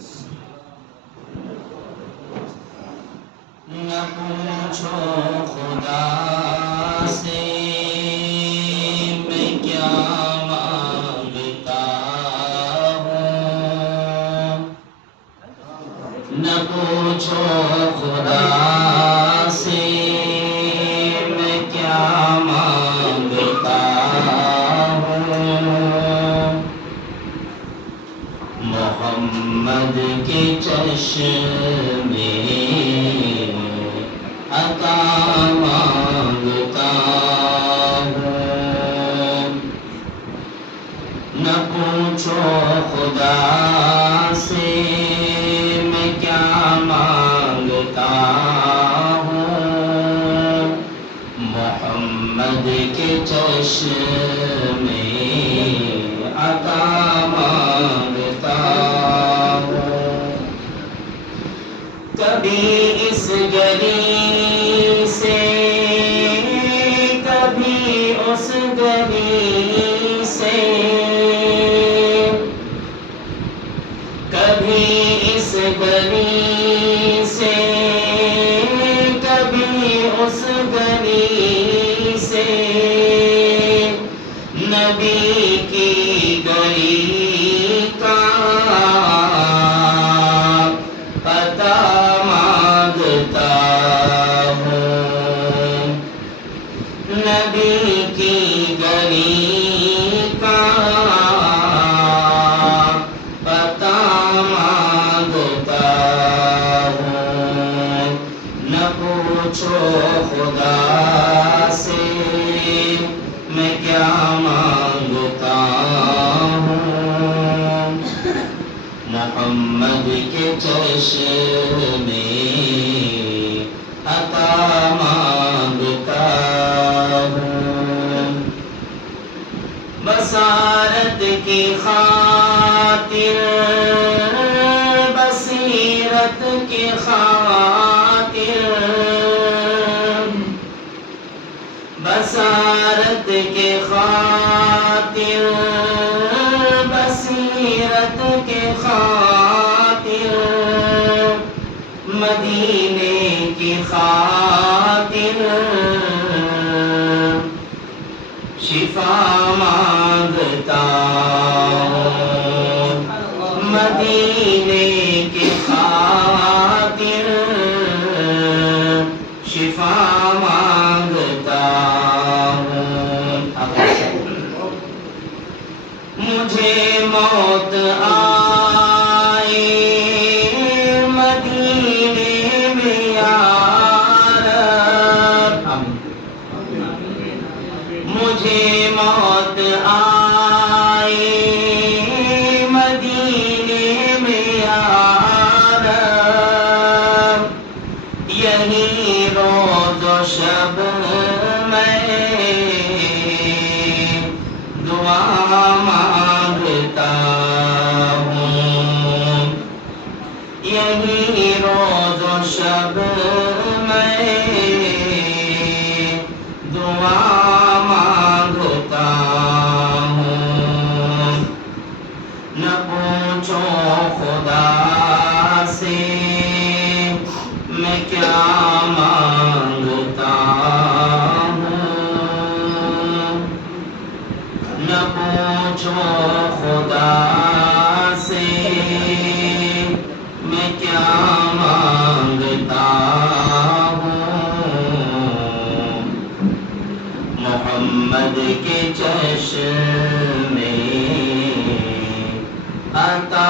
न पूछो खुदा से मैं क्या मांगता हूँ, न पूछो खुदा से मैं क्या मांगता हूँ। मोहम्मद के चश्मे अता मांगता हूँ। न पूछो खुदा से मैं क्या मांगता हूँ, मोहम्मद के चश्मे अता मांगता हूँ। कभी इस गली से कभी उस गली से, कभी इस गली से कभी उस गली से, नबी की गली का पता मांगता हूँ। नबी की गली का पता मांगता हूँ। न पूछो खुदा से मैं क्या मांगता हूँ, मोहम्मद के चश्मे अता मांगता हूँ। बसारत की खातिर, बसीरत की खातिर, बसारत के खातिर, बसीरत के खातिर, मदीने की खातिर शिफा मांगता हूँ। मदीने की खातिर शिफा मांगता हूँ। मुझे मौत आए मदीने में या रब, मुझे मौत आए मदीने में या रब, यही रोज़ व शब मैं दुआ मांगता हूँ। यही रोज़ व शब मैं दुआ मांगता हूँ। न पूछो खुदा से मैं क्या मांगता हूँ, न पूछो खुदा से मैं क्या मांगता हूँ, मोहम्मद के चश्मे अता